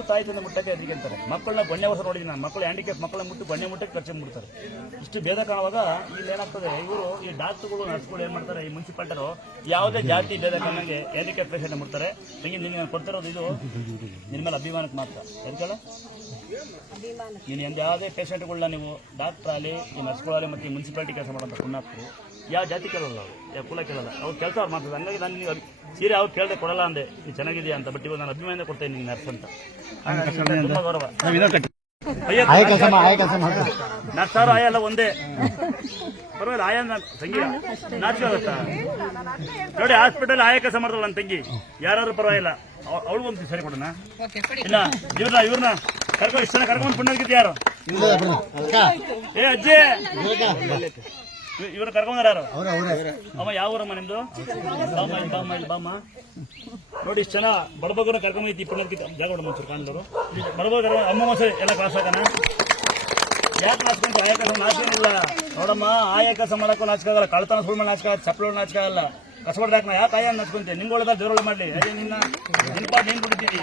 ಹೆತ್ತು ತಾಯಿ ತಂದೆ ಮುಟ್ಟಕ್ಕೆ ಅದಕ್ಕೆ ಅಂತಾರೆ. ಮಕ್ಕಳನ್ನ ಗೊಣ್ಣೆ ಹೊಸ ನೋಡಿದ್ದೀನಿ ನಾನು, ಮಕ್ಕಳು ಹ್ಯಾಂಡಿಕ್ಯಾಪ್ ಮಕ್ಕಳ ಮುಟ್ಟು ಗೊಣ್ಣೆ ಮುಟ್ಟಕ್ಕೆ ಖರ್ಚು ಮಾಡ್ತಾರೆ. ಇಷ್ಟು ಭೇದ ಕಾಣುವಾಗ ಇಲ್ಲಿ ಏನಾಗ್ತದೆ, ಇವರು ಈ ಡಾಕ್ಟರ್ಗಳು ನರ್ಸ್ಗಳು ಏನ್ ಮಾಡ್ತಾರೆ, ಈ ಮುನ್ಸಿಪಾಲ್ಟರು ಯಾವುದೇ ಜಾತಿ ಭೇದ ಕಾಣಂಗೆ ಹ್ಯಾಂಡಿಕ್ಯಾಪ್ ಪೇಷಂಟ್ ಮುಡ್ತಾರೆ. ತಂಗಿ ನಿನ್ಗೆ ನಾನು ಕೊಡ್ತಿರೋದು ಇದು ನಿನ್ನ ಮೇಲೆ ಅಭಿಮಾನಕ್ಕೆ ಮಾತ್ರ. ಯಾಕಲ್ಲ ನೀನು ಯಾವುದೇ ಪೇಷಂಟ್ಗಳನ್ನ ನೀವು ಡಾಕ್ಟರ್ ಆಗಲಿ, ಈ ನರ್ಸ್ಗಳಾಗಲಿ ಮತ್ತು ಈ ಮುನ್ಸಿಪಾಲಿಟಿ ಕೆಲಸ ಮಾಡೋಂಥ ಪುಣ್ಯಾತ್ಮರು ಯಾವ ಜಾತಿ ಕೇಳಲ್ಲ, ಅವ್ರು ಯಾವ ಕುಲ ಕೇಳಲ್ಲ, ಅವ್ರು ಕೆಲಸ ಅವ್ರು ಮಾಡ್ತಾರೆ. ಹಂಗಾಗಿ ನಾನು ನಿಮಗೆ ಸೀರೆ ಅವ್ರು ಕೇಳದೆ ಕೊಡಲ್ಲ ಅಂದೆ, ನೀನು ಚೆನ್ನಾಗಿದೆಯಾ ಅಂತ. ಬಟ್ ಇವಾಗ ನಾನು ಅಭಿಮಾನ ಕೊಡ್ತೇನೆ ನಿಂಗೆ ನರ್ಸ್ ಅಂತ, ತುಂಬ ಗೌರವ. ನರ್ಸಾರು ಆಯ ಎಲ್ಲ ಒಂದೇ, ಪರವಾಗಿಲ್ಲ. ಆಯ ತಂಗಿ ನಾಚಿಕೆ ಆಗುತ್ತಾ ನೋಡಿ, ಹಾಸ್ಪಿಟಲ್ ಆಯ ಕೆಲಸ ಮಾಡ್ತಾಳ ನನ್ನ ತಂಗಿ, ಯಾರಾದ್ರೂ ಪರವಾಗಿಲ್ಲ, ಅವಳು ಒಂದು ಸರಿ ಕೊಡೋಣ. ಇಲ್ಲ ಇವ್ರನ್ನ ಕರ್ಕೊಂಡು ಇಷ್ಟ ಕರ್ಕೊಂಡು ಪುಣ್ಯಗಿದ್ದು ಯಾರು? ಏ ಅಜ್ಜಿ, ಇವ್ರು ಕರ್ಕೊಂಡ್ರ ಯಾರು? ಅಮ್ಮ ಯಾವ ಊರಮ್ಮ ನಿಮ್ದು? ಬಾಮ್ಮ ನೋಡಿ, ಇಷ್ಟು ಜನ ಬಡಬಗ್ಗನ ಕರ್ಕೊಂಬೈತಿ ಪುಣ್ಯಕ್ಕೆ ಜಾಗ ಮಂಚೂರು ಕಾಣದವರು ಬಡಬಗ್ಗ ಅಮ್ಮ ಸರಿ ಎಲ್ಲ ಕ್ಲಾಸ್ ಹಾಕೋಣ. ಯಾಕೆ ನಾಚ್ಕೊಂತ? ಆಯಾ ಕೆಲಸ ನಾಚಿಲ್ಲ ನೋಡಮ್ಮ, ಆಯಾ ಕೆಲಸ ಮಾಡಕ್ಕೂ ನಾಚಿಕಾಗಲ್ಲ, ಕಳ್ತನ ಸುಳ್ಳು ನಾಚಿಕಾಗಲ್ಲ, ಚಪ್ಪಲು ನಾಚಿಕಾಗಲ್ಲ, ಕಷ್ಟಪಡ್ದಾಕ ಯಾಕೆ ಆಯಾ ನಾಚ್ಕೊಂತೆ? ನಿಂಗೆ ಒಳ್ಳೆದ ದೇವ್ರೊಳ್ಳೆ ಮಾಡಲಿ, ನಿನ್ನ ನಿನ್ಪಾಟ್ ನೀನು ಕೊಡ್ತೀನಿ.